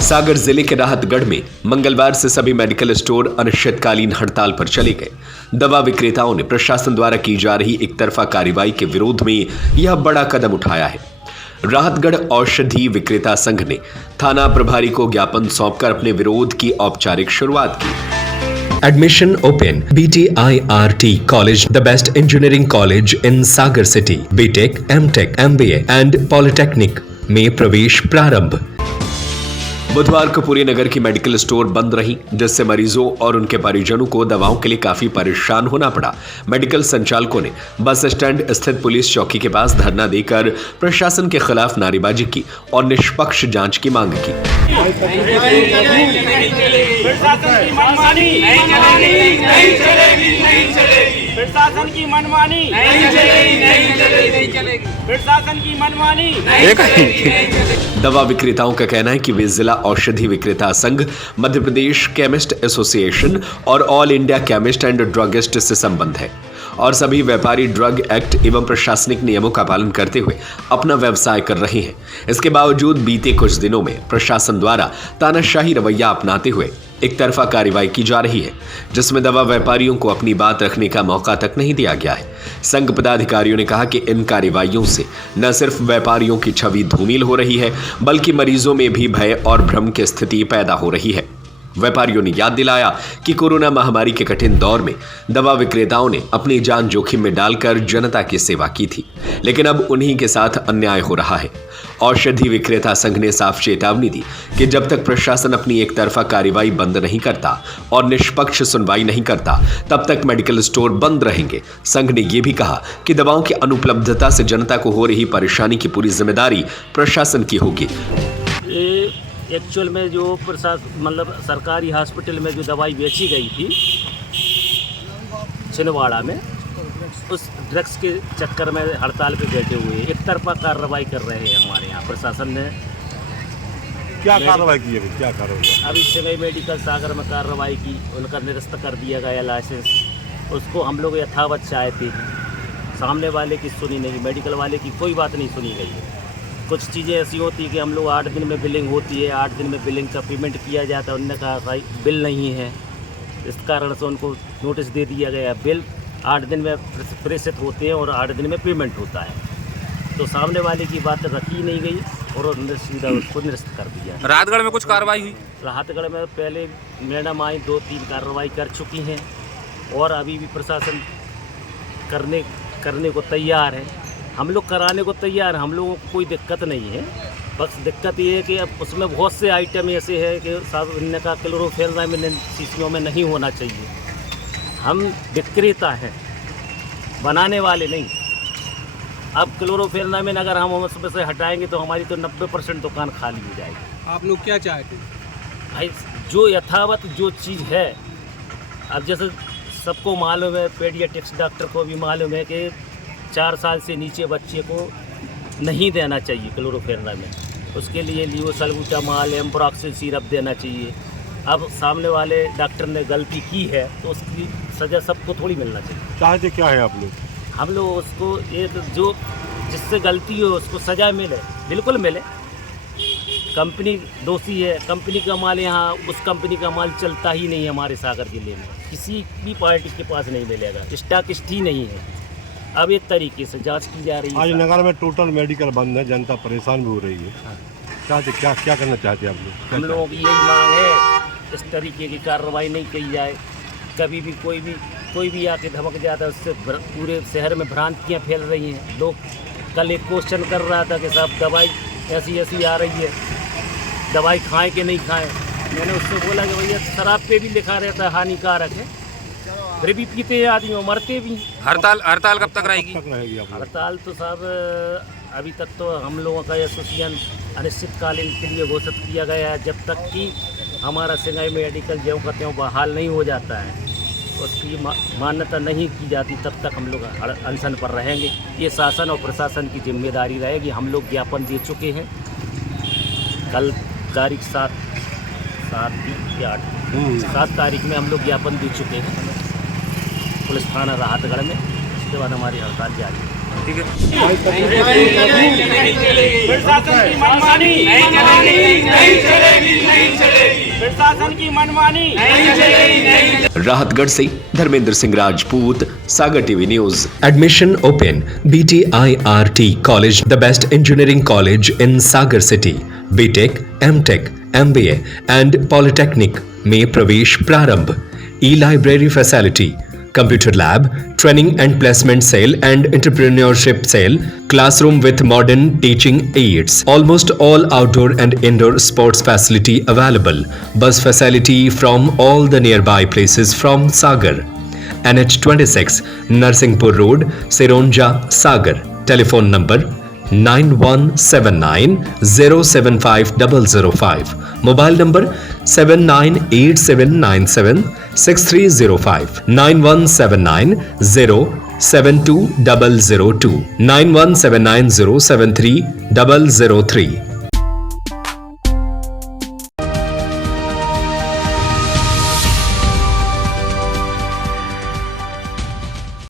सागर जिले के राहतगढ़ में मंगलवार से सभी मेडिकल स्टोर अनिश्चितकालीन हड़ताल पर चले गए। दवा विक्रेताओं ने प्रशासन द्वारा की जा रही एक तरफा कार्रवाई के विरोध में यह बड़ा कदम उठाया है। राहतगढ़ औषधि विक्रेता संघ ने थाना प्रभारी को ज्ञापन सौंपकर अपने विरोध की औपचारिक शुरुआत की। Admission open. BTIRT college, the best engineering college in Sagar city. BTech, MTech, MBA and polytechnic में प्रवेश प्रारंभ। बुधवार को पूरे नगर की मेडिकल स्टोर बंद रही, जिससे मरीजों और उनके परिजनों को दवाओं के लिए काफी परेशान होना पड़ा। मेडिकल संचालकों ने बस स्टैंड स्थित पुलिस चौकी के पास धरना देकर प्रशासन के खिलाफ नारेबाजी की और निष्पक्ष जांच की मांग की। प्रशासन की मनमानी नहीं चलेगी। प्रशासन की मनमानी नहीं चलेगी। दवा विक्रेताओं का कहना है कि वे जिला औषधि विक्रेता संघ, मध्य प्रदेश केमिस्ट एसोसिएशन और all India chemist and druggist से संबंध है और सभी व्यापारी ड्रग एक्ट एवं प्रशासनिक नियमों का पालन करते हुए अपना व्यवसाय कर रहे हैं। इसके बावजूद बीते कुछ दिनों में प्रशासन द्वारा तानाशाही रवैया अपनाते हुए एक तरफा कार्रवाई की जा रही है, जिसमें दवा व्यापारियों को अपनी बात रखने का मौका तक नहीं दिया गया है। संघ पदाधिकारियों ने कहा कि इन कार्रवाइयों से न सिर्फ व्यापारियों की छवि धूमिल हो रही है, बल्कि मरीजों में भी भय और भ्रम की स्थिति पैदा हो रही है। व्यापारियों ने याद दिलाया कि कोरोना महामारी के कठिन दौर में दवा विक्रेताओं ने अपनी जान जोखिम में डालकर जनता की सेवा की थी, लेकिन अब उन्हीं के साथ अन्याय हो रहा है। औषधि विक्रेता संघ ने साफ चेतावनी दी कि जब तक प्रशासन अपनी एक तरफा कार्रवाई बंद नहीं करता और निष्पक्ष सुनवाई नहीं करता, तब तक मेडिकल स्टोर बंद रहेंगे। संघ ने यह भी कहा कि दवाओं की अनुपलब्धता से जनता को हो रही परेशानी की पूरी जिम्मेदारी प्रशासन की होगी। एक्चुअल में जो प्रशासन मतलब सरकारी हॉस्पिटल में जो दवाई बेची गई थी छिंदवाड़ा में, उस ड्रग्स के चक्कर में हड़ताल पे बैठे हुए एक तरफा कार्रवाई कर रहे हैं हमारे यहाँ प्रशासन ने। क्या कार्रवाई की है? क्या कार्रवाई? अभी सिंगई मेडिकल सागर में कार्रवाई की, उनका निरस्त कर दिया गया लाइसेंस। उसको हम लोग यथावत चाहते थे, सामने वाले की सुनी नहीं, मेडिकल वाले की कोई बात नहीं सुनी गई है। कुछ चीज़ें ऐसी होती है कि हम लोग 8 दिन में बिलिंग होती है, 8 दिन में बिलिंग का पेमेंट किया जाता है। उन्होंने कहा भाई बिल नहीं है, इस कारण से उनको नोटिस दे दिया गया। बिल 8 दिन में प्रेषित होते हैं और 8 दिन में पेमेंट होता है, तो सामने वाले की बात रखी नहीं गई और सीधा उसको निरस्त कर दिया। राहतगढ़ में कुछ कार्रवाई हुई? राहतगढ़ में पहले मैडम आई, 2-3 कार्रवाई कर चुकी हैं और अभी भी प्रशासन करने को तैयार है। हम लोग कराने को तैयार हैं, हम लोगों को कोई दिक्कत नहीं है। बस दिक्कत ये है कि अब उसमें बहुत से आइटम ऐसे हैं कि साहब का क्लोरोफेनिरामिन शीशियों में नहीं होना चाहिए। हम विक्रेता हैं, बनाने वाले नहीं। अब क्लोरोफेनिरामिन अगर हम उसमें से हटाएंगे तो हमारी तो 90% दुकान खाली हो जाएगी। आप लोग क्या चाहते हैं? भाई जो यथावत जो चीज़ है, अब जैसे सबको मालूम है, पेडियाट्रिक्स डॉक्टर को भी मालूम है कि 4 साल से नीचे बच्चे को नहीं देना चाहिए क्लोरोफेनिरामिन। उसके लिए लियोसल्बुटामॉल, एम्प्रोक्सिल सिरप देना चाहिए। अब सामने वाले डॉक्टर ने गलती की है तो उसकी सज़ा सबको थोड़ी मिलना चाहिए। चाहते क्या है आप लोग? हम लोग उसको एक जो जिससे गलती हो उसको सज़ा मिले, बिल्कुल मिले। कंपनी दोषी है, कंपनी का माल यहाँ, उस कंपनी का माल चलता ही नहीं है हमारे सागर जिले में, किसी भी पार्टी के पास नहीं मिलेगा, स्टॉकिस्ट ही नहीं है। अब एक तरीके से जांच की जा रही है। आज नगर में टोटल मेडिकल बंद है, जनता परेशान भी हो रही है। चाहते क्या करना चाहते हैं आप लोग? हम लोगों की यही मांग है, इस तरीके की कार्रवाई नहीं की जाए। कभी भी कोई भी आके धमक जाता है, उससे पूरे शहर में भ्रांतियाँ फैल रही हैं। लोग कल एक क्वेश्चन कर रहा था कि साहब दवाई ऐसी आ रही है, दवाई खाएं कि नहीं खाएं। मैंने उससे बोला कि भैया शराब पे भी लिखा रहता है हानिकारक है, फिर भी पीते हैं आदमी, मरते भी। हड़ताल कब तक रहेगी? हड़ताल तो साहब अभी तक तो हम लोगों का एसोसिएशन अनिश्चितकालीन के लिए घोषित किया गया है। जब तक कि हमारा सिंगई मेडिकल ज्यों का त्यों बहाल नहीं हो जाता है, उसकी मान्यता नहीं की जाती, तब तक हम लोग अनशन पर रहेंगे। ये शासन और प्रशासन की जिम्मेदारी रहेगी। हम लोग ज्ञापन दे चुके हैं। कल तारीख 7 तारीख में हम लोग ज्ञापन दे चुके हैं पुलिस थाना राहतगढ़ में। उसके बाद हमारी हड़ताल जारी है। ठीक है। प्रशासन की मनमानी नहीं चलेगी। प्रशासन की मनमानी नहीं चलेगी। राहतगढ़ से Dharmendra Singh Rajput, Sagar TV news. Admission open BTIRT college, the best engineering college in Sagar city. BTech, MTech, MBA and polytechnic में प्रवेश प्रारंभ। E library facility, computer lab, training and placement cell and entrepreneurship cell, classroom with modern teaching aids, almost all outdoor and indoor sports facility available, bus facility from all the nearby places from Sagar. NH26 Narsingpur Road, Sironja, Sagar. Telephone number 9179075005. Mobile number 7987976305. 9179072002. 9179073003.